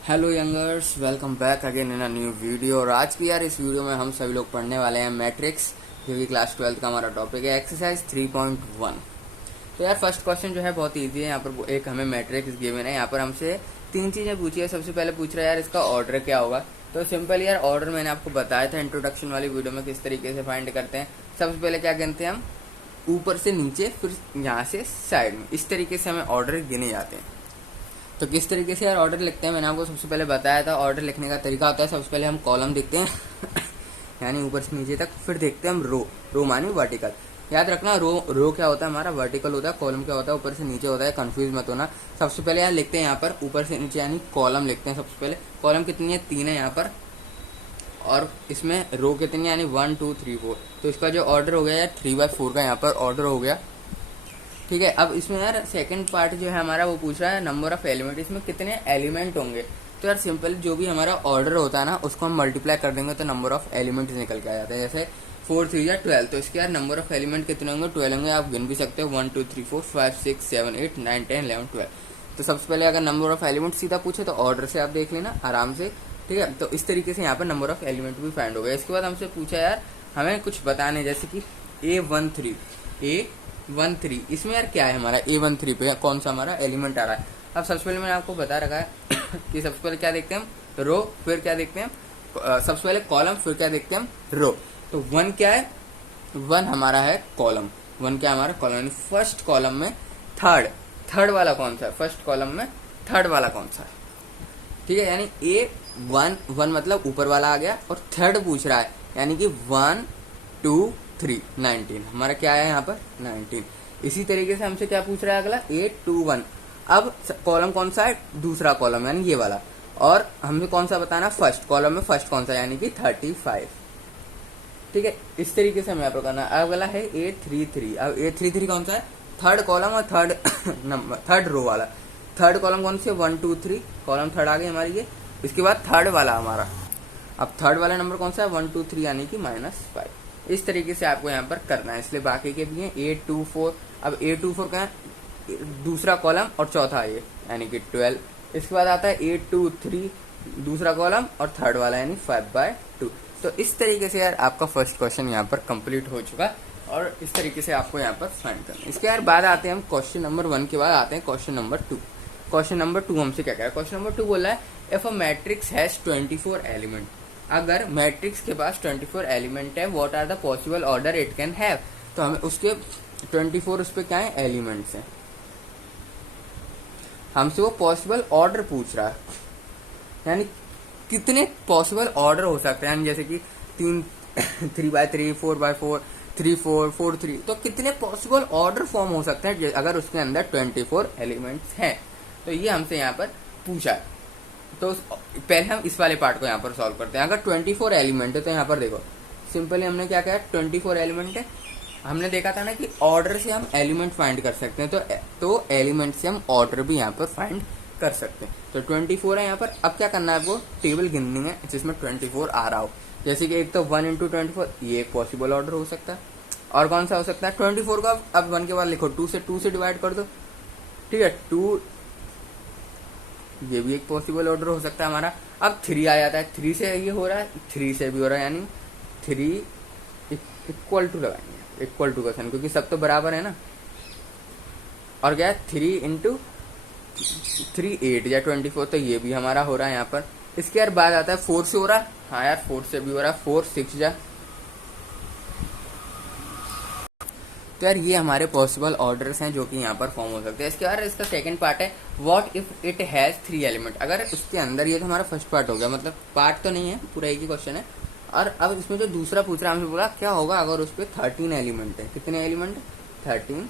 Hello youngers, welcome back again in a new video. और आज की यार इस वीडियो में हम सभी लोग पढ़ने वाले हैं मैट्रिक्स, जो कि क्लास 12 का हमारा टॉपिक है, एक्सरसाइज 3.1। तो यार फर्स्ट क्वेश्चन जो है बहुत इजी है। यहाँ पर एक हमें मैट्रिक्स गिवन है। यहाँ पर हमसे तीन चीजें पूछी है। सबसे पहले पूछ रहा है यार इसका ऑर्डर क्या होगा। तो सिंपल यार ऑर्डर मैंने आपको बताया था इंट्रोडक्शन वाली वीडियो में किस तरीके से फाइंड करते हैं। सबसे पहले क्या गिनते हैं हम, ऊपर से नीचे, फिर यहाँ से साइड में, इस तरीके से हमें ऑर्डर गिने जाते हैं। तो किस तरीके से यार ऑर्डर लिखते हैं मैंने आपको सबसे पहले बताया था। ऑर्डर लिखने का तरीका होता है, सबसे पहले हम कॉलम देखते हैं यानी ऊपर से नीचे तक, फिर देखते हैं हम रो मानी वर्टिकल। याद रखना, रो क्या होता है हमारा, वर्टिकल होता है। कॉलम क्या होता है, ऊपर से नीचे होता है। कंफ्यूज मत होना। सबसे पहले यार लिखते हैं यहाँ पर ऊपर से नीचे यानी कॉलम लिखते हैं। सबसे पहले कॉलम कितनी है, 3 है यहाँ पर, और इसमें रो कितनी है यानी 1 2 3 4। तो इसका जो ऑर्डर हो गया यार 3/4 का यहाँ पर ऑर्डर हो गया। ठीक है, अब इसमें यार सेकंड पार्ट जो है हमारा वो पूछ रहा है नंबर ऑफ एलिमेंट, इसमें कितने एलिमेंट होंगे। तो यार सिंपल जो भी हमारा ऑर्डर होता है ना, उसको हम मल्टीप्लाई कर देंगे तो नंबर ऑफ एलिमेंट निकल के आ जाता है। जैसे 4 3 या 12, तो इसके यार नंबर ऑफ एलिमेंट कितने होंगे, 12 होंगे। आप गिन भी सकते हो 1 2 3 4 5 6 7 8 9 10 11 12। तो सबसे पहले अगर नंबर ऑफ एलिमेंट सीधा पूछे तो ऑर्डर से आप देख लेना आराम से। ठीक है, तो इस तरीके से यहाँ पर नंबर ऑफ एलिमेंट भी फाइंड हो गया। इसके बाद हमसे पूछा यार हमें कुछ बताने, जैसे कि A13 इसमें यार क्या है हमारा, A13 पे कौन सा हमारा एलिमेंट आ रहा है। अब सबसे पहले मैंने आपको बता रखा है कि सबसे पहले क्या देखते हैं हम, रो, फिर क्या देखते हैं सबसे पहले कॉलम, फिर क्या देखते हैं हम, रो। तो 1 क्या है, 1 हमारा है कॉलम। 1 क्या हमारा कॉलम, यानी फर्स्ट कॉलम में थर्ड वाला कौन सा है, फर्स्ट कॉलम में थर्ड वाला कौन सा है। ठीक है, यानी A1 मतलब ऊपर वाला आ गया, और थर्ड पूछ रहा है यानी कि 1 2 3 19 हमारा क्या है यहाँ पर 19। इसी तरीके से हमसे क्या पूछ रहा है अगला, 8 2 1। अब कॉलम कौन सा है, दूसरा कॉलम यानी ये वाला, और हमें कौन सा बताना, फर्स्ट कॉलम में फर्स्ट कौन सा यानी कि 35। ठीक है, इस तरीके से हमें यहाँ पर करना। अगला है A33। अब A33 कौन सा है, थर्ड कॉलम और थर्ड नंबर, थर्ड रो वाला। थर्ड कॉलम कौन सी है, 1 2 3, कॉलम थर्ड आ गई हमारी ये। इसके बाद थर्ड वाला हमारा, अब थर्ड वाला नंबर कौन सा है, 1 2 3 यानी कि -5। इस तरीके से आपको यहाँ पर करना है। इसलिए बाकी के भी हैं 8 2 4। अब 8 2 4 का दूसरा कॉलम और चौथा ये यानी कि 12। इसके बाद आता है 8 2 3 दूसरा कॉलम और थर्ड वाला यानी 5/2। तो इस तरीके से यार आपका फर्स्ट क्वेश्चन यहाँ पर कंप्लीट हो चुका, और इस तरीके से आपको यहाँ पर फाइंड करना है। इसके यार बाद आते हैं हम क्वेश्चन नंबर 1 के बाद आते हैं क्वेश्चन नंबर 2। क्वेश्चन नंबर 2 हमसे क्या कह रहा है, क्वेश्चन नंबर 2 बोल रहा है if a matrix has 24 element. अगर मैट्रिक्स के पास 24 एलिमेंट है, what are the possible order it can have. तो हमें उसके 24 उस पे क्या है, एलिमेंट्स हैं। हमसे वो पॉसिबल ऑर्डर पूछ रहा है, यानी कितने पॉसिबल ऑर्डर हो सकते हैं। जैसे कि 3 3/3 4/4 3 4 4 3, तो कितने पॉसिबल ऑर्डर फॉर्म हो सकते हैं अगर उसके अंदर 24 एलिमेंट्स हैं। तो ये हमसे यहाँ पर पूछा है। तो पहले हम इस वाले पार्ट को यहाँ पर सॉल्व करते हैं। अगर 24 एलिमेंट है तो यहाँ पर देखो सिंपली हमने क्या कहा, 24 एलिमेंट है। हमने देखा था ना कि ऑर्डर से हम एलिमेंट फाइंड कर सकते हैं, तो एलिमेंट से हम ऑर्डर भी यहाँ पर फाइंड कर सकते हैं। तो 24 है यहाँ पर। अब क्या करना है, आपको टेबल गिननी है जिसमें 24 आ रहा हो। जैसे कि एक तो 1 × 24, ये एक पॉसिबल ऑर्डर हो सकता है। और कौन सा हो सकता है, 24 का अब 1 के बाद लिखो 2 से डिवाइड कर दो। ठीक है, 2, ये भी एक पॉसिबल ऑर्डर हो सकता है हमारा। अब 3 आ जाता है, 3 से ये हो रहा है, 3 से भी हो रहा है, यानी 3 इक्वल टू लगाएंगे, इक्वल टू का साइन, क्योंकि सब तो बराबर है ना। और क्या है, 3 × 3 8 या 24, तो ये भी हमारा हो रहा है यहाँ पर। इसके यार बाद आता है 4 से हो रहा है, हाँ यार 4 से भी हो रहा है, 4 6 जा। तो यार ये हमारे पॉसिबल ऑर्डर्स हैं जो कि यहाँ पर फॉर्म हो सकते हैं। इसके बाद इसका सेकंड पार्ट है what if it has 3 element. अगर उसके अंदर, ये तो हमारा फर्स्ट पार्ट हो गया, मतलब पार्ट तो नहीं है, पूरा एक ही क्वेश्चन है। और अब इसमें जो दूसरा पूछ रहा है, हमसे बोला क्या होगा अगर उस पर 13 एलिमेंट है। कितने एलिमेंट है, 13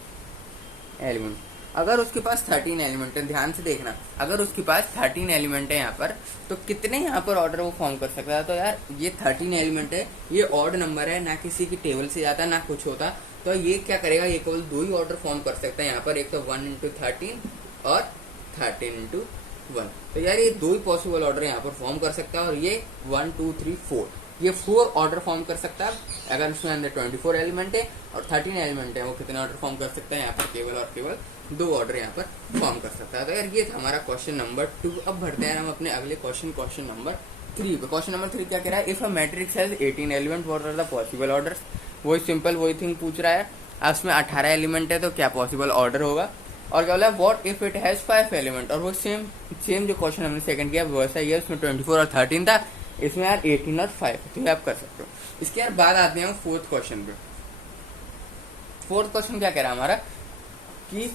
एलिमेंट। अगर उसके पास 13 एलिमेंट है, ध्यान से देखना, अगर उसके पास 13 एलिमेंट है यहाँ पर, तो कितने यहाँ पर ऑर्डर वो फॉर्म कर सकता है। तो यार ये 13 एलिमेंट है, ये ऑड नंबर है, ना किसी की टेबल से जाता ना कुछ होता। तो ये क्या करेगा, ये केवल 2 ही ऑर्डर फॉर्म कर सकता है यहाँ पर, एक तो 1 × 13 और 13 × 1। तो यार ये 2 ही पॉसिबल ऑर्डर यहाँ पर फॉर्म कर सकता है, और ये 1 2 3 4 ये 4 ऑर्डर फॉर्म कर सकता है। अगर उसमें अंदर 24 एलिमेंट है और 13 एलिमेंट है, वो कितने ऑर्डर फॉर्म कर सकता है यहाँ पर, केवल और केवल 2 ऑर्डर यहाँ पर फॉर्म कर सकता है। तो यार ये था हमारा क्वेश्चन नंबर 2। अब बढ़ते हैं हम अपने अगले क्वेश्चन नंबर 3 पे। क्वेश्चन नंबर 3 क्या कह रहा है, if a matrix has 18 element what are the possible orders. वही सिंपल वही थिंग पूछ रहा है। अब उसमें 18 एलिमेंट है तो क्या पॉसिबल ऑर्डर होगा। और क्या बोला, what if it has 5 element. और वो सेम जो क्वेश्चन हमने सेकंड किया वैसा ही है, उसमें 24 और 13 था, इसमें यार 18 और 5, तो ये आप कर सकते हो। इसके यार बाद आते हैं फोर्थ क्वेश्चन पे। फोर्थ क्वेश्चन क्या कह रहा है हमारा कि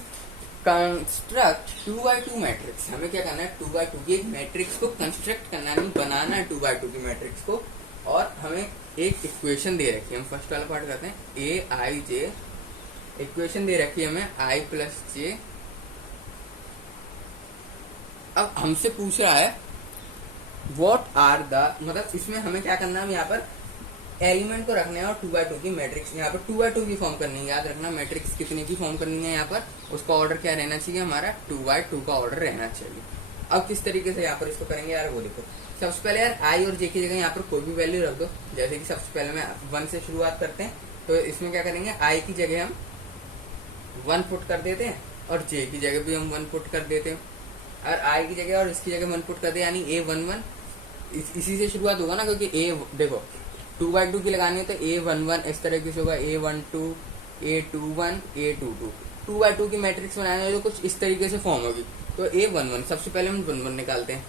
कंस्ट्रक्ट 2x2 मैट्रिक्स। हमें क्या करना है, 2x2 की एक मैट्रिक्स को कंस्ट्रक्ट करना, नहीं बनाना है 2x2 की मैट्रिक्स को। और हमें एक इक्वेशन दे रखी है, हम फर्स्ट वाला पार्ट करते हैं, ए आई जे। इक्वेशन दे रखी है हमें आई प्लस जे। अब हमसे पूछ रहा है व्हाट आर द, मतलब इसमें हमें क्या करना है, यहाँ पर एलिमेंट को रखना है और 2x2 की मैट्रिक्स यहाँ पर 2x2 की फॉर्म करनी है। याद रखना मैट्रिक्स कितने की फॉर्म करनी है यहाँ पर, उसका ऑर्डर क्या रहना चाहिए, हमारा 2x2 का ऑर्डर रहना चाहिए। अब किस तरीके से यहाँ पर इसको करेंगे यार, वो देखो। सबसे पहले यार आई और जे की जगह यहाँ पर कोई भी वैल्यू रख दो। जैसे कि सबसे पहले मैं 1 से शुरुआत करते हैं, तो इसमें क्या करेंगे, आई की जगह हम 1 पुट कर देते हैं और जे की जगह भी हम 1 पुट कर देते हैं। और आई की जगह और इसकी जगह 1 पुट कर दे, यानी A11 इसी से शुरुआत होगा ना, क्योंकि ए देखो 2x2 की लगानी है तो A11 इस तरीके से होगा, A12 A21 A22। 2x2 की मैट्रिक्स बनानी है तो कुछ इस तरीके से फॉर्म होगी। तो A11 सबसे पहले हम 11 निकालते हैं।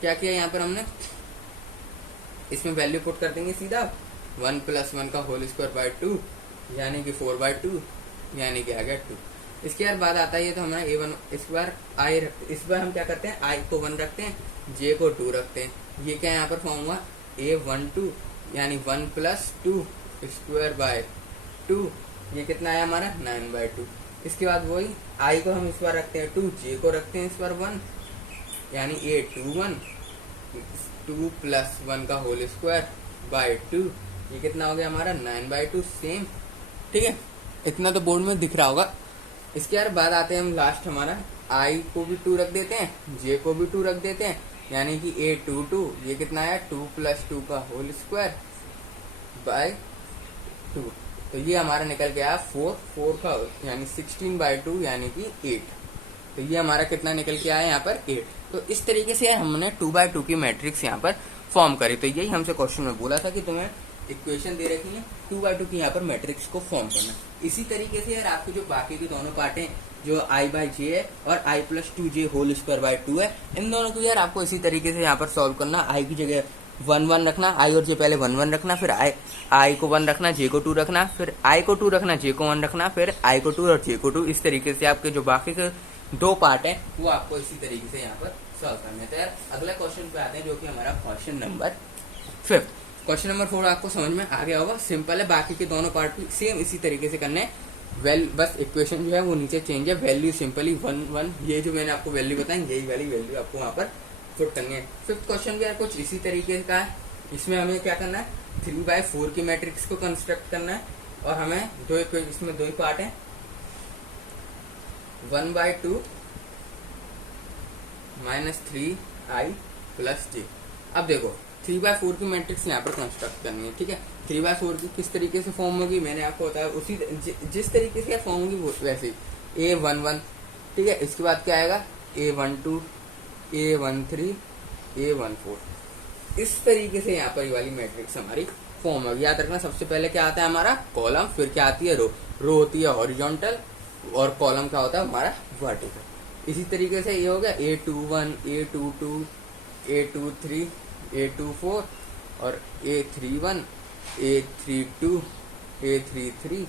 क्या किया यहाँ पर हमने, इसमें वैल्यू पुट कर देंगे सीधा 1 + 1 का होल स्क्वायर बाय 2, यानी कि 4/2, यानी कि आ गया 2। इसके बाद आता है ये, तो हमारा A1 इस बार आई रखते, इस बार हम क्या करते हैं, आई को 1 रखते हैं, जे को 2 रखते हैं। ये क्या यहाँ पर फॉर्म हुआ, A12 यानी 1 + 2 स्क्वायर बाय 2, ये कितना आया हमारा 9/2। इसके बाद वही आई को हम इस बार रखते हैं 2, जे को रखते हैं इस बार 1, यानी A21 2 + 1 का होल स्क्वायर बाय 2, ये कितना हो गया हमारा 9/2। सेम, ठीक है, इतना तो बोर्ड में दिख रहा होगा। इसके बाद आते हैं हम लास्ट, हमारा आई को भी 2 रख देते हैं, जे को भी 2 रख देते हैं, यानी कि A22 ये कितना आया 2 + 2 का होल स्क्वायर बाय 2। तो ये हमारा निकल गया 4 का, यानी 16/2 यानी कि 8। तो ये हमारा कितना निकल के आया यहाँ पर 8। तो इस तरीके से हमने 2x2 की मैट्रिक्स यहाँ पर फॉर्म करी। तो यही हमसे क्वेश्चन में बोला था कि तुम्हें इक्वेशन दे रखी है 2x2 की यहाँ पर मैट्रिक्स को फॉर्म करना। इसी तरीके से यार आपके जो बाकी के दोनों पार्ट हैं, जो i/j है और i + 2j whole square by 2 है, इन दोनों को यार आपको इसी तरीके से यहाँ पर सॉल्व करना। i की जगह 1 रखना, i और j पहले 1 रखना, फिर i को 1 रखना, j को 2 रखना, फिर i को 2 रखना, j को 1 रखना, फिर i को 2 और j को 2। इस तरीके से आपके जो बाकी के 2 पार्ट हैं वो आपको इसी तरीके से यहाँ पर सॉल्व करने। तो यार अगला क्वेश्चन पे आते हैं, जो कि हमारा क्वेश्चन नंबर 5। क्वेश्चन नंबर 4 आपको समझ में आ गया होगा, सिंपल है। बाकी के दोनों पार्ट भी सेम इसी तरीके से करने हैं। बस इक्वेशन जो है वो नीचे चेंज है, वैल्यू सिंपली 1 ये जो मैंने आपको वैल्यू बताई, यही वाली वैल्यू आपको वहाँ पर पुट करनी है। 5th क्वेश्चन भी यार कुछ इसी तरीके का है। इसमें हमें क्या करना है, 3/4 की मैट्रिक्स को कंस्ट्रक्ट करना है और हमें इसमें 2 ही पार्ट है, 1/2 - 3i + j। अब देखो 3/4 की मैट्रिक्स यहाँ पर कंस्ट्रक्ट करनी है, ठीक है। 3/4 की किस तरीके से फॉर्म होगी मैंने आपको बताया, उसी जिस तरीके से फॉर्म होगी वैसे ही A11, ठीक है। इसके बाद क्या आएगा A12 A13 A14, इस तरीके से यहाँ पर ये वाली मैट्रिक्स हमारी फॉर्म होगी। याद रखना सबसे पहले क्या आता है हमारा कॉलम, फिर क्या आती है रो। रो होती है हॉरिजॉन्टल और कॉलम क्या होता है हमारा वर्टिकल। इसी तरीके से ये हो गया A21 A22 A23 A24 और A31 A32 A33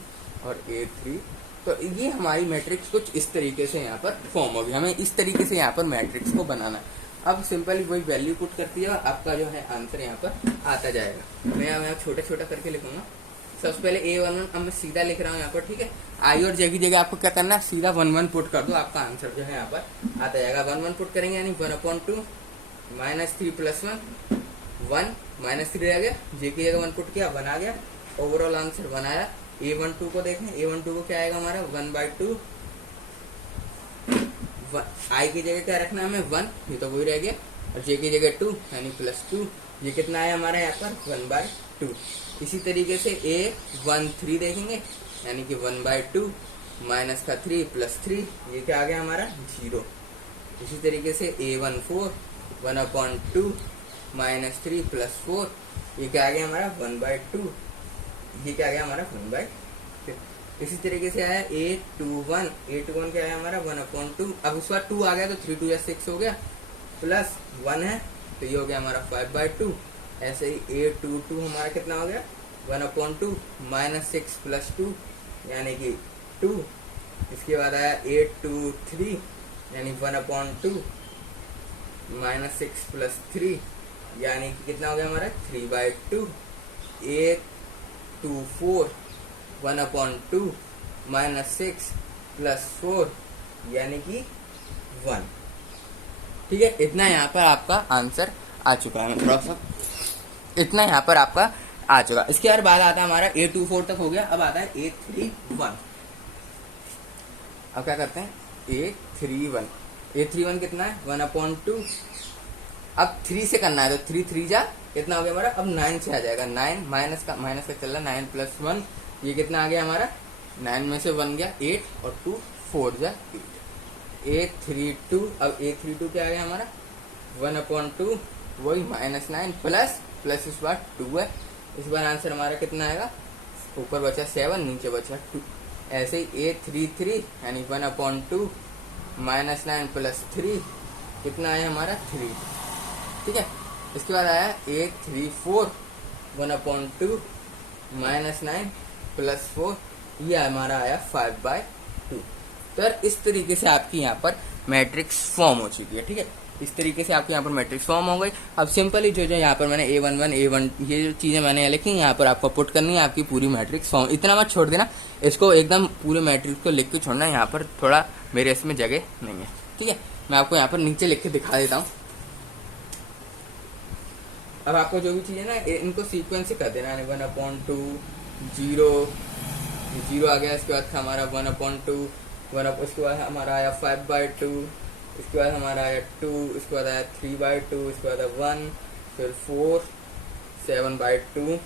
और A3। तो ये हमारी मैट्रिक्स कुछ इस तरीके से यहाँ पर फॉर्म होगी। हमें इस तरीके से यहाँ पर मैट्रिक्स को बनाना है। अब सिंपली वही वैल्यू पुट करती है, आपका जो है आंसर यहाँ पर आता जाएगा। मैं यहाँ छोटा छोटा करके लिखूंगा। सबसे पहले A11 अब मैं सीधा लिख रहा हूँ यहाँ पर, ठीक है। आई और जे की जगह आपको क्या करना है, सीधा 1 पुट कर दो, आपका आंसर जो है यहाँ पर आता जाएगा। 1 पुट करेंगे यानी 1/2 -3 + 1 -3 रह गया, जे की जगह 1 पुट किया 1 आ गया, ओवरऑल आंसर 1 आया। A12 को देखें, A12 को क्या आएगा हमारा 1/2, आई की जगह क्या रखना है हमें 1, ये तो वही रह गया, और जे की जगह 2 यानी +2। ये कितना है हमारा यहाँ पर 1/2। इसी तरीके से A13 देखेंगे यानी कि 1/2 माइनस का 3 प्लस 3, ये क्या आ गया हमारा 0। इसी तरीके से A14 1/2 माइनस 3 प्लस 4, ये क्या आ गया हमारा 1/2, ये क्या आ गया हमारा 1/2। इसी तरीके से आया A21 क्या है हमारा 1/2। अब उस बार 2 आ गया तो 3 2 6 हो गया, प्लस 1 है तो ये हो गया हमारा 5/2। ऐसे ही A22 हमारा कितना हो गया 1/2 माइनस 6 प्लस 2 यानी कि 2। इसके बाद आया A23 यानी 1/2 माइनस 6 प्लस 3 यानी कि कितना हो गया हमारा 3/2। A24 1/2 माइनस 6 प्लस 4 यानी कि 1। ठीक है, इतना यहाँ पर आपका आंसर आ चुका है। थोड़ा सा इतना यहाँ पर आपका आ चुका। इसके बाद आता है हमारा A24 तक हो गया, अब आता है A31। अब क्या करते हैं A31 कितना है 1/2। अब 3 से करना है तो 3 3 जा कितना हो गया हमारा, अब 9 से आ जाएगा। 9 माइनस का चल रहा है 9 प्लस 1, ये कितना आ गया हमारा 9 में से 1 गया 8 और 2 4 जा 8। A32, अब A32 क्या आ गया हमारा 1/2 वही माइनस 9 प्लस इस बार 2 है। इस बार आंसर हमारा कितना आएगा, ऊपर बचा 7 नीचे बचा 2। ऐसे ही A33 यानी 1/2 माइनस 9 प्लस 3 कितना आया हमारा 3। ठीक है, इसके बाद आया A34 1/2 माइनस 9 प्लस 4, ये हमारा आया 5/2। तो इस तरीके से आपकी यहाँ पर मैट्रिक्स फॉर्म हो चुकी है। ठीक है, इस तरीके से आपके यहाँ पर मैट्रिक्स फॉर्म हो गई। अब सिंपली जो यहाँ पर मैंने A11 A1 ये जो चीज़ें मैंने लिखी यहाँ पर आपको पुट करनी है, आपकी पूरी मैट्रिक्स फॉर्म। इतना मत छोड़ देना, इसको एकदम पूरे मैट्रिक्स को लिख के छोड़ना, यहाँ पर थोड़ा मेरे इसमें जगह नहीं है। ठीक है, मैं आपको यहाँ पर नीचे लिख के दिखा देता हूँ। अब आपको जो भी चीज़ें ना इनको सीक्वेंस से कर देना है। 1/2 0 आ गया, इसके बाद हमारा 1/2 इसके बाद हमारा आया 5/2, इसके बाद हमारा आया 2, इसके बाद आया 3/2, इसके बाद 1, फिर 4 7/2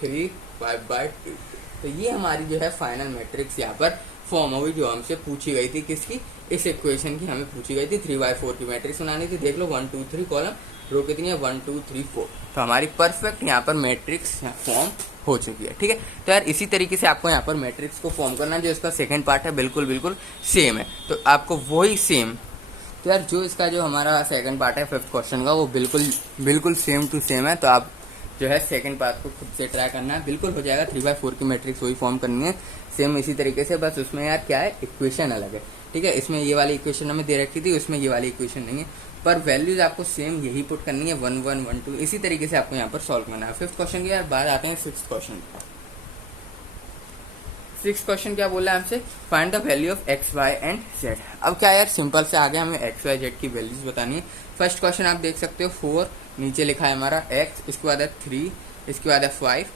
3 5/2। तो ये हमारी जो है फाइनल मैट्रिक्स यहाँ पर फॉर्म हो गई, जो हमसे पूछी गई थी। किसकी, इस इक्वेशन की हमें पूछी गई थी। 3/4 की मैट्रिक्स बनानी थी। देख लो 1 2 3 कॉलम, रो कितनी है 1 2 3 4। तो हमारी परफेक्ट यहाँ पर मैट्रिक्स फॉर्म हो चुकी है। ठीक है, तो यार इसी तरीके से आपको यहाँ पर मैट्रिक्स को फॉर्म करना है। जो इसका सेकंड पार्ट है बिल्कुल सेम है, तो आपको वही सेम, तो यार जो इसका जो हमारा सेकंड पार्ट है 5th क्वेश्चन का, वो बिल्कुल सेम टू सेम है। तो आप जो है सेकंड पार्ट को खुद से ट्राई करना है, बिल्कुल हो जाएगा। 3/4 की मैट्रिक्स वही फॉर्म करनी है सेम इसी तरीके से, बस उसमें यार क्या है इक्वेशन अलग है। ठीक है, इसमें ये वाली इक्वेशन हमें दे रखी थी, उसमें ये वाली इक्वेशन नहीं है, पर वैल्यूज आपको सेम यही पुट करनी है 1 1 1 2, इसी तरीके से आपको यहाँ पर सॉल्व करना है। 5th क्वेश्चन के यार बाद आते हैं 6th क्वेश्चन। 6th क्वेश्चन क्या बोला है हमसे, find the value of x y and z. अब क्या यार सिंपल से आगे हमें एक्स वाई जेड की वैल्यूज बतानी है। फर्स्ट क्वेश्चन आप देख सकते हो 4, नीचे लिखा है हमारा एक्स, इसके बाद है 3, इसके बाद है 5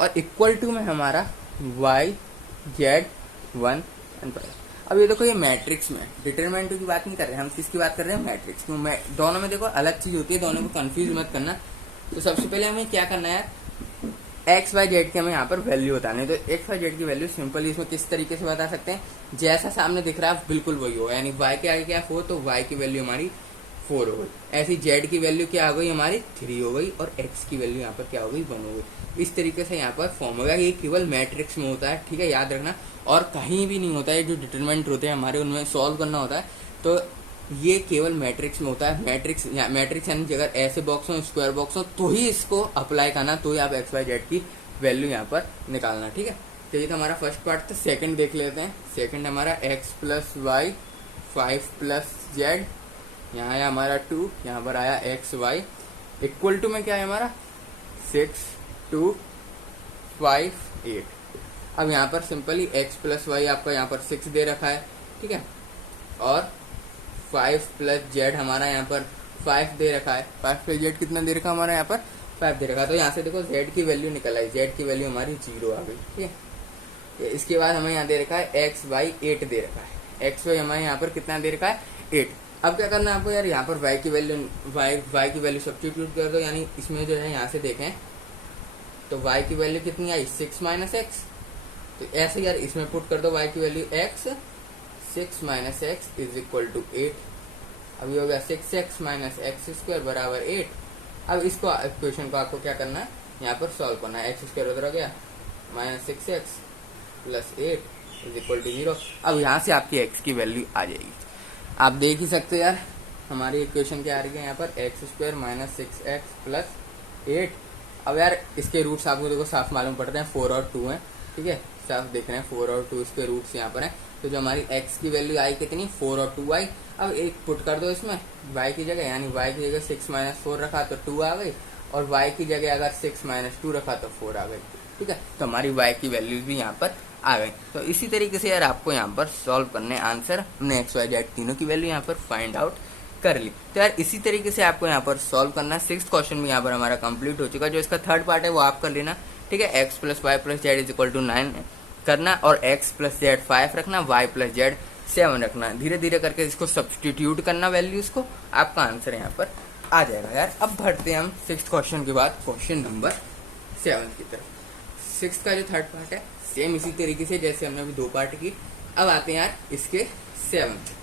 और इक्वल टू में हमारा वाई जेड 1 एंड 5। अब ये देखो ये मैट्रिक्स में डिटरमिनेंट की बात नहीं कर रहे हैं हम, किसकी बात कर रहे हैं मैट्रिक्स। तो दोनों में देखो अलग चीज होती है, दोनों को कंफ्यूज मत करना। तो सबसे पहले हमें क्या करना है, एक्स वाई जेड की हमें यहाँ पर वैल्यू बतानी है। तो एक्स वाई जेड की वैल्यू सिंपली इसमें किस तरीके से बता सकते हैं, जैसा सामने दिख रहा है बिल्कुल वही हो, यानी वाई के आगे क्या 4, तो वाई की वैल्यू हमारी 4 हो गई। ऐसी जेड की वैल्यू क्या हो गई हमारी 3 हो गई, और एक्स की वैल्यू यहाँ पर क्या हो गई 1 हो गई। इस तरीके से यहाँ पर फॉर्म होगा। ये केवल मैट्रिक्स में होता है, ठीक है, याद रखना, और कहीं भी नहीं होता है। जो डिटरमिनेंट होते हैं हमारे उनमें सॉल्व करना होता है, तो ये केवल मैट्रिक्स में होता है। मैट्रिक्स यानी अगर ऐसे बॉक्स हो, स्क्वायर बॉक्स हो, तो ही इसको अप्लाई करना, तो ही आप एक्स वाई जेड की वैल्यू यहाँ पर निकालना। ठीक है, तो ये तो हमारा फर्स्ट पार्ट था। सेकंड देख लेते हैं। सेकंड हमारा x plus y 5 plus z, यहाँ आया हमारा 2, यहाँ पर आया एक्स वाई इक्वल टू में क्या है हमारा 6 2 5 8। अब यहाँ पर सिंपली एक्स प्लस वाई आपका यहाँ पर 6 दे रखा है, ठीक है, और 5 प्लस जेड हमारा यहाँ पर 5 दे रखा है। 5 प्लस जेड कितना दे रखा है हमारा यहाँ पर 5 दे रखा है। तो यहाँ से देखो जेड की वैल्यू निकल आई, जेड की वैल्यू हमारी 0 आ गई। ठीक है, इसके बाद हमें यहाँ दे रखा है एक्स वाई 8 दे रखा है। एक्स वाई हमारे यहाँ पर कितना दे रखा है 8। अब क्या करना है आपको यार, यहाँ पर y की वैल्यू y की वैल्यू सब्स्टिट्यूट कर दो, यानी इसमें जो है यहाँ से देखें तो y की वैल्यू कितनी आई 6 माइनस एक्स, तो ऐसे यार इसमें पुट कर दो y की value x, 6 minus x is equal to 8। अब ये हो गया 6x माइनस एक्स स्क्वायर बराबर 8। अब इसको इक्वेशन को आपको क्या करना है, यहाँ पर सॉल्व करना है। एक्स स्क्वायर उधर हो गया minus 6x plus 8 is equal to 0। अब यहाँ से आपकी x की वैल्यू आ जाएगी। आप देख ही सकते हो यार हमारी इक्वेशन क्या आ रही है यहाँ पर, x square minus 6x plus 8। अब यार इसके रूट्स आपको देखो साफ मालूम पड़ रहे हैं, 4 और 2 हैं, ठीक है, साफ देख रहे हैं 4 और 2 इसके रूट्स यहाँ पर हैं। तो जो हमारी x की वैल्यू आई कितनी 4 और 2 आई। अब एक पुट कर दो इसमें y की जगह, यानी y की जगह 6 माइनस 4 रखा तो 2 आ गई, और y की जगह अगर 6 माइनस 2 रखा तो 4 आ गई, ठीक है। तो हमारी y की वैल्यू भी यहाँ पर आ गई। तो इसी तरीके से यार आपको यहाँ पर सॉल्व करने आंसर हमने x y z तीनों की वैल्यू यहाँ पर फाइंड आउट कर ली। तो यार इसी तरीके से आपको यहाँ पर सॉल्व करना है। 6th क्वेश्चन भी यहाँ पर हमारा कंप्लीट हो चुका है। जो इसका थर्ड पार्ट है वो आप कर लेना, ठीक है। x plus y plus z is equal to 9 करना, और x प्लस जेड 5 रखना, y प्लस जेड 7 रखना। धीरे धीरे करके इसको सब्सटीट्यूट करना वैल्यूज को, आपका आंसर यहाँ पर आ जाएगा यार। अब बढ़ते हैं हम 6th क्वेश्चन के बाद क्वेश्चन नंबर 7 की तरफ। 6th का जो थर्ड पार्ट है सेम इसी तरीके से जैसे हमने अभी 2 पार्ट की। अब आते हैं यार इसके 7th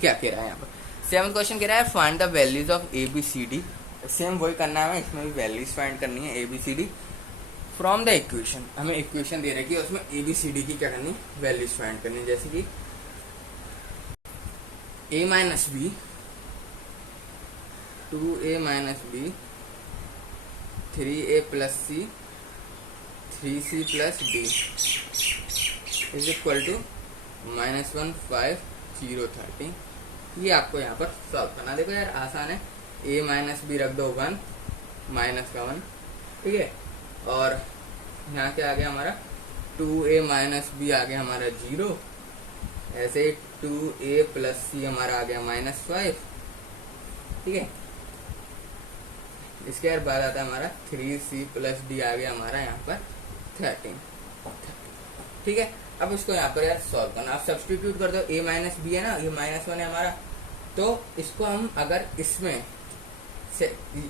क्या कह रहा है यहाँ पर। 7th क्वेश्चन कह रहा है find the values of A B C D. Same वही करना है, इसमें भी वैल्यूज फाइंड करनी है A B C D from the equation. हमें इक्वेशन दे रखी है, उसमें ए बी सी डी की क्या करनी, वैल्यूज फाइंड करनी है। जैसे कि a minus b, 2a minus b, 3a plus c, 3c plus d is equal to -1 5 0 13। ये आपको यहाँ पर सॉल्व करना। देखो यार आसान है, a माइनस बी रख दो 1 माइनस का 1, ठीक है, और यहाँ क्या आ गया हमारा 2a माइनस बी आ गया हमारा 0, ऐसे 2a प्लस सी हमारा आ गया -5, ठीक है। इसके बाद आता है हमारा 3c प्लस डी आ गया हमारा यहाँ पर 13, ठीक है। अब इसको यहाँ पर यार सॉल्व करना, आप सब्स्टिट्यूट कर दो। a माइनस बी है ना, ये -1 है हमारा, तो इसको हम अगर इसमें से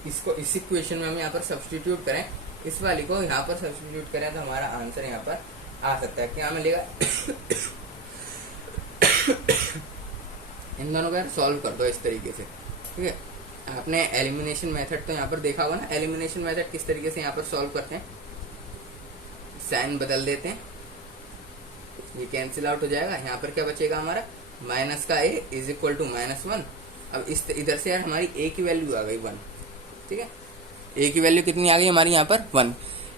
इसको इस इक्वेशन में हम यहाँ पर सब्स्टिट्यूट करें, इस वाली को यहाँ पर सब्स्टिट्यूट करें तो हमारा आंसर यहाँ पर आ सकता है। क्या मिलेगा इन दोनों को यार सॉल्व कर दो इस तरीके से, ठीक है। आपने एलिमिनेशन मेथड तो यहाँ पर देखा होगा ना, एलिमिनेशन मेथड किस तरीके से यहाँ पर सॉल्व करते हैं। साइन बदल देते हैं, ये कैंसिल आउट हो जाएगा। यहाँ पर क्या बचेगा हमारा, माइनस का a इज इक्वल टू -1। अब इस इधर से यार हमारी a की वैल्यू आ गई 1, ठीक है। a की वैल्यू कितनी आ गई हमारी यहाँ पर 1।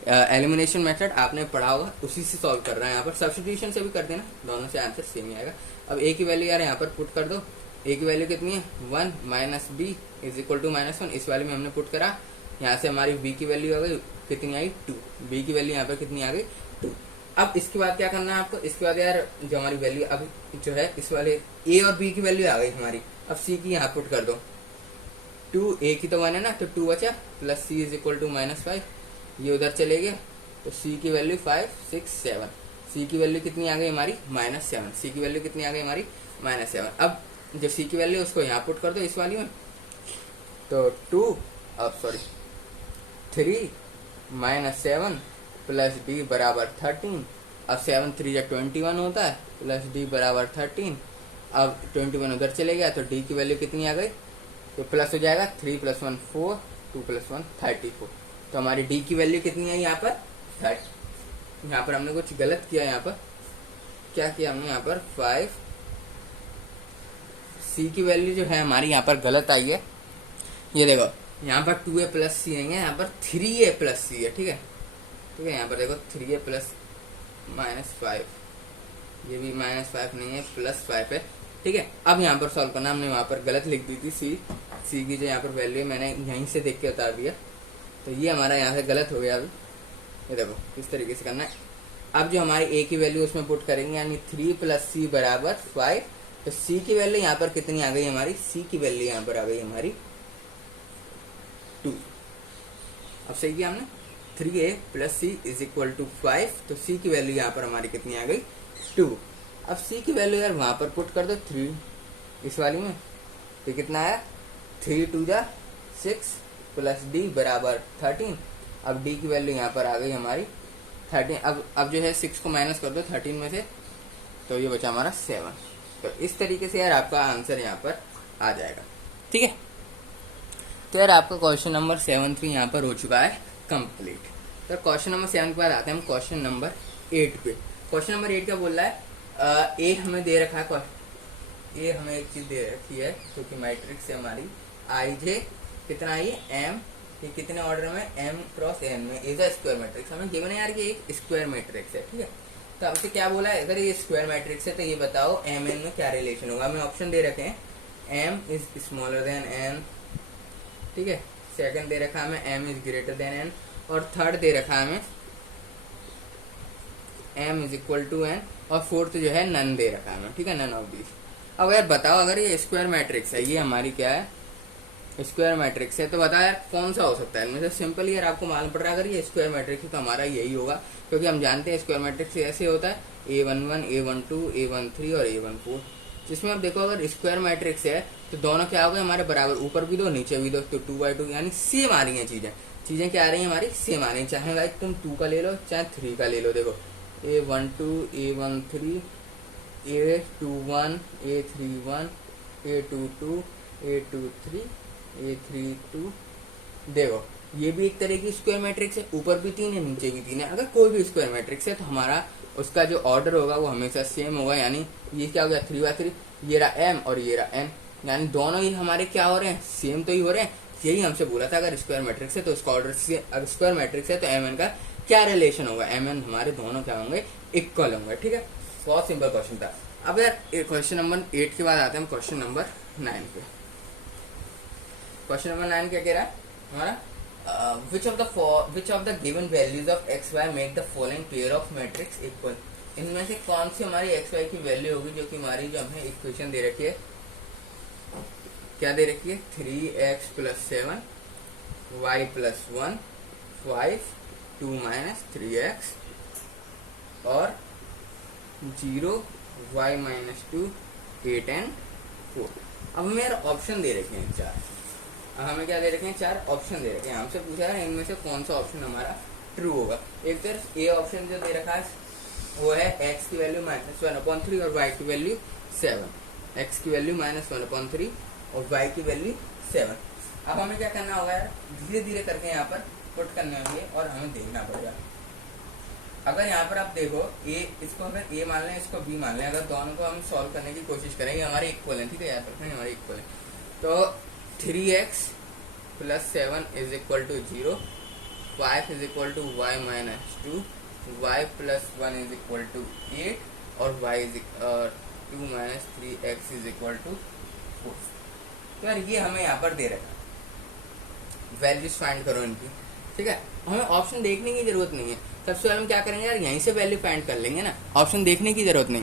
एलिमिनेशन मेथड आपने पढ़ा होगा, उसी से सॉल्व कर रहे हैं। यहाँ पर सब्स्टिट्यूशन से भी कर देना, दोनों से आंसर सेम ही आएगा। अब a की वैल्यू यार यहाँ पर पुट कर दो। a की वैल्यू कितनी है 1 minus b is equal to -1। इस वाले में हमने पुट करा, यहाँ से हमारी b की वैल्यू आ गई कितनी आई 2, b की वैल्यू यहाँ पर कितनी आ गई 2। अब इसके बाद क्या करना है आपको, इसके बाद यार जो हमारी वैल्यू अब जो है इस वाले a और b की वैल्यू आ गई हमारी, अब c की यहाँ पुट कर दो। 2 a की तो 1 है ना, तो 2 बचा, plus c is equal to -5, ये उधर चले गए, तो c की वैल्यू 5 6 7, c की वैल्यू कितनी आ गई हमारी -7, c की वैल्यू कितनी आ गई हमारी -7। अब जो c की वैल्यू उसको यहाँ पुट कर दो इस वाली में, तो 3 -7 प्लस डी बराबर 13। अब 7 3 या 21 होता है, प्लस डी बराबर 13। अब 21 उधर चले गया, तो डी की वैल्यू कितनी आ गई, तो प्लस हो जाएगा 3 + 1 4, 2 + 1 34। तो हमारी डी की वैल्यू कितनी है यहाँ पर 30। यहाँ पर हमने कुछ गलत किया, यहाँ पर क्या किया हमने, यहाँ पर 5 सी की वैल्यू जो है हमारी यहाँ पर गलत आई है। ये देखो यहाँ पर 2a प्लस सी नहीं है, यहाँ पर 3a प्लस सी है, ठीक है, ठीक है। यहाँ पर देखो 3a प्लस -5, ये भी -5 नहीं है, +5 है, ठीक है। अब यहाँ पर सॉल्व करना, हमने वहाँ पर गलत लिख दी थी सी की जो यहाँ पर वैल्यू मैंने यहीं से देख के उतार दिया, तो ये हमारा यहाँ से गलत हो गया। अभी ये देखो इस तरीके से करना है। अब जो हमारी a की वैल्यू उसमें पुट करेंगे, यानी 3 + c बराबर 5, तो c की वैल्यू यहाँ पर कितनी आ गई हमारी, c की वैल्यू यहाँ पर आ गई हमारी 2। अब सही किया हमने, 3a + c is equal to 5, तो c की वैल्यू यहाँ पर हमारी कितनी आ गई 2। अब c की वैल्यू यार वहां पर पुट कर दो 3 इस वाली में, तो कितना आया 3 2 जा 6 प्लस डी बराबर 13। अब डी की वैल्यू यहाँ पर आ गई हमारी 13। अब जो है 6 को माइनस कर दो 13 में से, तो ये बचा हमारा 7। तो इस तरीके से यार आपका आंसर यहाँ पर आ जाएगा। ठीक है, तो यार आपका क्वेश्चन नंबर 7 यहाँ पर हो चुका है कंप्लीट। तो क्वेश्चन नंबर 7 के बाद आते हैं हम क्वेश्चन नंबर 8 पे। क्वेश्चन नंबर 8 क्या बोल रहा है, ए हमें दे रखा है, ए हमें एक चीज दे रखी है जो कि मैट्रिक्स है हमारी आई जे, कितना आई एम, ये कितने ऑर्डर में, एम क्रॉस एन में, इज अ स्क्वायर मैट्रिक्स। हमें गिवन है यार कि एक स्क्वायर मैट्रिक्स है। ठीक है, तो हमसे क्या बोला है, अगर ये स्क्वायर मैट्रिक्स है तो ये बताओ एम एन में क्या रिलेशन होगा। हमें ऑप्शन दे रखे हैं M is smaller than N, ठीक है, सेकंड दे रखा है हमें M is greater than N, और थर्ड दे रखा है हमें M is equal to N, और फोर्थ जो है नन दे रखा है हमें। ठीक है, नन ऑफ दिस। अब यार बताओ अगर ये स्क्वायर मैट्रिक्स है, ये हमारी क्या है स्क्वायर मैट्रिक्स है, तो बताओ यार कौन सा हो सकता है इनमें से। सिंपल यार आपको मालूम पड़ रहा है अगर ये स्क्वायर मैट्रिक्स है तो हमारा यही होगा, क्योंकि हम जानते हैं स्क्वायर मैट्रिक्स ऐसे होता है A11 A12 A13 और A14, जिसमें अब देखो अगर स्क्वायर मैट्रिक्स है तो दोनों क्या हो गए हमारे बराबर, ऊपर भी दो नीचे भी दो, तो 2/2 यानी सेम आ रही है चीजें क्या आ रही है हमारी सेम आ रही है। चाहे भाई तुम 2 का ले लो चाहे 3 का ले लो, देखो A12 A13 A21 A31 A22 A23 A32, देखो ये भी एक तरह की स्क्वायर मैट्रिक्स है, ऊपर भी 3 है नीचे भी 3 है। अगर कोई भी स्क्वायर मैट्रिक्स है तो हमारा उसका जो ऑर्डर होगा वो हमेशा सेम होगा, यानी ये क्या हो गया 3/3, ये रहा एम और ये रहा एन, यानी दोनों ही हमारे क्या हो रहे हैं सेम तो ही हो रहे हैं। यही हमसे बोला था अगर स्क्वायर मैट्रिक्स है तो उसका ऑर्डर से, अगर स्क्वायर मैट्रिक्स है तो एम एन का क्या रिलेशन होगा, एम एन हमारे दोनों क्या होंगे इक्वल होंगे। ठीक है, बहुत सिंपल क्वेश्चन था। अब यार क्वेश्चन नंबर 8 के बाद आते हैं हम क्वेश्चन नंबर 9 पे। क्वेश्चन नंबर 9 क्या कह रहा है हमारा, which of the given values of x y make the following pair of matrix equal। इनमें से कौन सी हमारी x y की वैल्यू होगी जो कि हमारी जो हमें इक्वेशन दे रखी है, क्या दे रखी है 3x + 7 y + 1 5 2 - 3x और 0 y - 2 8 and 4। अब हमें यार ऑप्शन दे रखे हैं 4, हमें क्या दे रखे हैं 4 ऑप्शन दे रखे हैं। हमसे पूछा है इनमें से कौन सा ऑप्शन हमारा ट्रू होगा। एक तरफ ए ऑप्शन जो दे रखा है वो है x की वैल्यू -1/3 और y की वैल्यू 7, x की वैल्यू -1/3 और y की वैल्यू 7। अब हमें क्या करना होगा यार, धीरे धीरे करके यहाँ पर पुट करने होंगे और हमें देखना पड़ेगा। अगर यहाँ पर आप देखो ए, इसको अगर ए मान लें इसको बी मान लें, अगर दोनों को हम सॉल्व करने की कोशिश करेंगे हमारे इक्वल है। ठीक है, यहाँ पर हमारे इक्वल है, तो 3x + 7 = 0, 5 = y - 2, y + 1 = 8 और y 2 - 3x = 4। तो यार ये हमें यहाँ पर दे रखा है, वैल्यूज फाइंड करो इनकी। ठीक है, हमें ऑप्शन देखने की जरूरत नहीं है, सबसे पहले हम क्या करेंगे यार यहीं से वैल्यू फाइंड कर लेंगे ना, ऑप्शन देखने की जरूरत नहीं।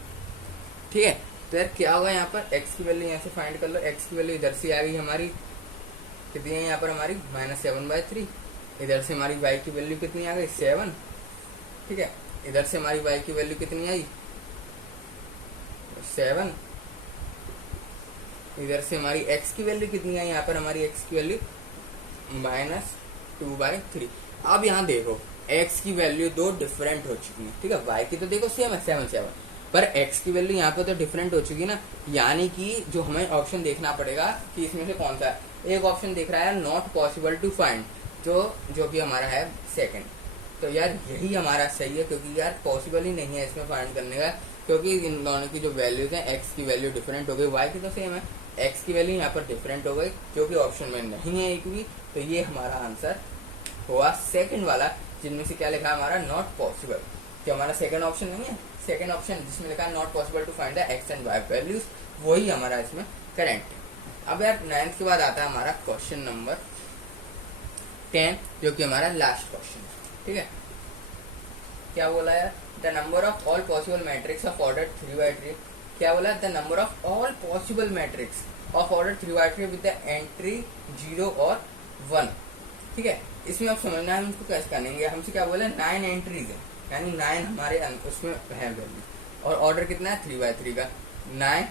ठीक है, तो यार क्या होगा यहाँ पर x की वैल्यू यहाँ से फाइंड कर लो, x की वैल्यू इधर से आ गई हमारी कितनी है यहाँ पर हमारी -7/3, इधर से हमारी y की वैल्यू कितनी आ गई 7। ठीक है, इधर से हमारी y की वैल्यू कितनी आई 7, इधर से हमारी x की वैल्यू कितनी आई, यहाँ पर हमारी x की वैल्यू -2/3। अब यहाँ देखो x की वैल्यू दो डिफरेंट हो चुकी है। ठीक है, y की तो देखो सेम है 7 पर x की वैल्यू यहाँ पे तो डिफरेंट हो चुकी ना, यानी कि जो हमें ऑप्शन देखना पड़ेगा कि इसमें से कौन सा है। एक ऑप्शन देख रहा है नॉट पॉसिबल टू फाइंड, जो कि हमारा है सेकंड, तो यार यही हमारा सही है, क्योंकि यार पॉसिबल ही नहीं है इसमें फाइंड करने का, क्योंकि इन दोनों की जो वैल्यूज हैं x की वैल्यू डिफरेंट हो गई, y की तो सेम है, x की वैल्यू यहाँ पर डिफरेंट हो गई जो कि ऑप्शन में नहीं है एक भी। तो ये हमारा आंसर हुआ सेकंड वाला, जिनमें से क्या लिखा है हमारा नॉट पॉसिबल, जो हमारा सेकंड ऑप्शन नहीं है, सेकंड ऑप्शन जिसमें लिखा है not possible to find the x and y values, वही हमारा इसमें करेक्ट है। अब यार 9th के बाद आता है हमारा क्वेश्चन नंबर 10, जो कि हमारा लास्ट क्वेश्चन है। ठीक है, क्या बोला यार, the number of all possible matrix of order 3/3, क्या बोला the number of all possible matrix of order 3/3 with the entry 0 और 1। ठीक है, इसमें आप समझना है हमको कैसे करेंगे, हमसे क्या बोला 9 एंट्रीज है, यानी 9 हमारे उसमें है वैल्यू, और ऑर्डर कितना है 3/3 का, 9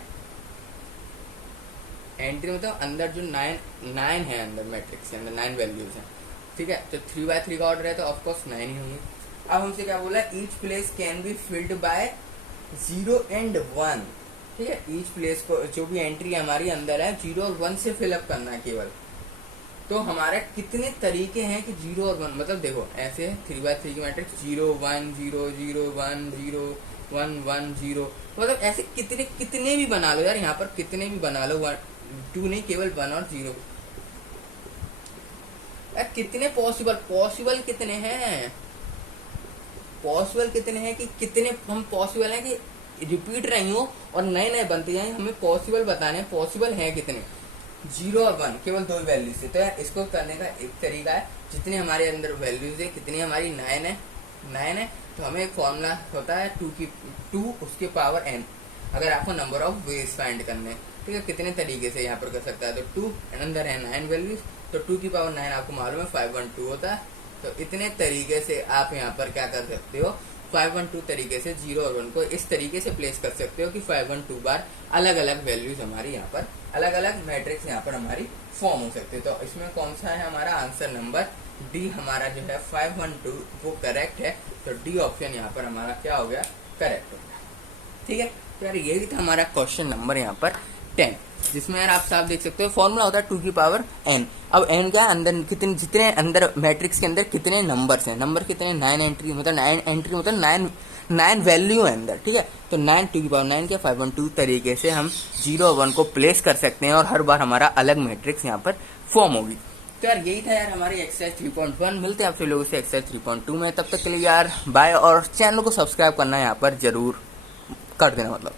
एंट्री मतलब अंदर जो 9 है अंदर मैट्रिक्स के अंदर 9 वैल्यूज हैं, ठीक है। तो 3x3 का ऑर्डर है तो ऑफकोर्स 9 ही होंगे। अब हमसे क्या बोला, each place can be filled by 0 and 1, ठीक है। ईच प्लेस को जो भी एंट्री हमारी अंदर है 0 और 1 से फिलअप करना है केवल। तो हमारे कितने तरीके हैं कि 0 और 1, मतलब देखो ऐसे 3x3 की मैट्रिक्स 0 1 0 0 1 0 1 1 0, मतलब ऐसे कितने भी बना लो यार, यहाँ पर कितने भी बना लो, 2 नहीं केवल 1 और 0। कितने पॉसिबल कितने हैं, पॉसिबल कितने हैं कि कितने हम पॉसिबल हैं कि रिपीट रही हो और नए नए बनते जाए, हमें पॉसिबल बताने हैं पॉसिबल है कितने। 0 और 1 केवल 2 वैल्यूज से, तो यार इसको करने का एक तरीका है, जितने हमारे अंदर वैल्यूज है कितनी हमारी 9 है, तो हमें एक फॉर्मूला होता है 2 उसके पावर n, अगर आपको नंबर ऑफ वेज फाइंड करने, ठीक है। कितने तरीके से यहाँ पर कर सकता है, तो 2 अंदर है 9 वैल्यूज, तो 2 की पावर 9 आपको मालूम है 512 होता है। तो इतने तरीके से आप यहाँ पर क्या कर सकते हो, 512 तरीके से 0 और 1 को इस तरीके से प्लेस कर सकते हो कि 512 बार अलग अलग वैल्यूज हमारी यहाँ पर अलग अलग मैट्रिक्स यहाँ पर हमारी फॉर्म हो सकते हैं। तो इसमें कौन सा है हमारा आंसर नंबर डी, हमारा जो है 512 वो करेक्ट है। तो डी ऑप्शन यहाँ पर हमारा क्या हो गया, करेक्ट हो गया, ठीक है। तो यार यही था हमारा क्वेश्चन नंबर यहाँ पर 10, जिसमें यार आप साफ देख सकते हो फॉर्मूला होता है 2 की पावर n। अब n क्या है, अंदर कितने, जितने अंदर मैट्रिक्स के अंदर कितने नंबर्स हैं, नंबर कितने 9 एंट्री, मतलब 9 एंट्री मतलब 9 वैल्यू है अंदर, ठीक है। तो 9 2 की पावर 9 के 512 तरीके से हम 0 और 1 को प्लेस कर सकते हैं और हर बार हमारा अलग मैट्रिक्स यहाँ पर फॉर्म होगी। तो यार यही था यार हमारी एक्सरसाइज 3.1। मिलते हैं आपसे लोगों से एक्सरसाइज 3.2 में, तब तक के लिए यार बाय, और चैनल को सब्सक्राइब करना यहाँ पर जरूर कर देना मतलब।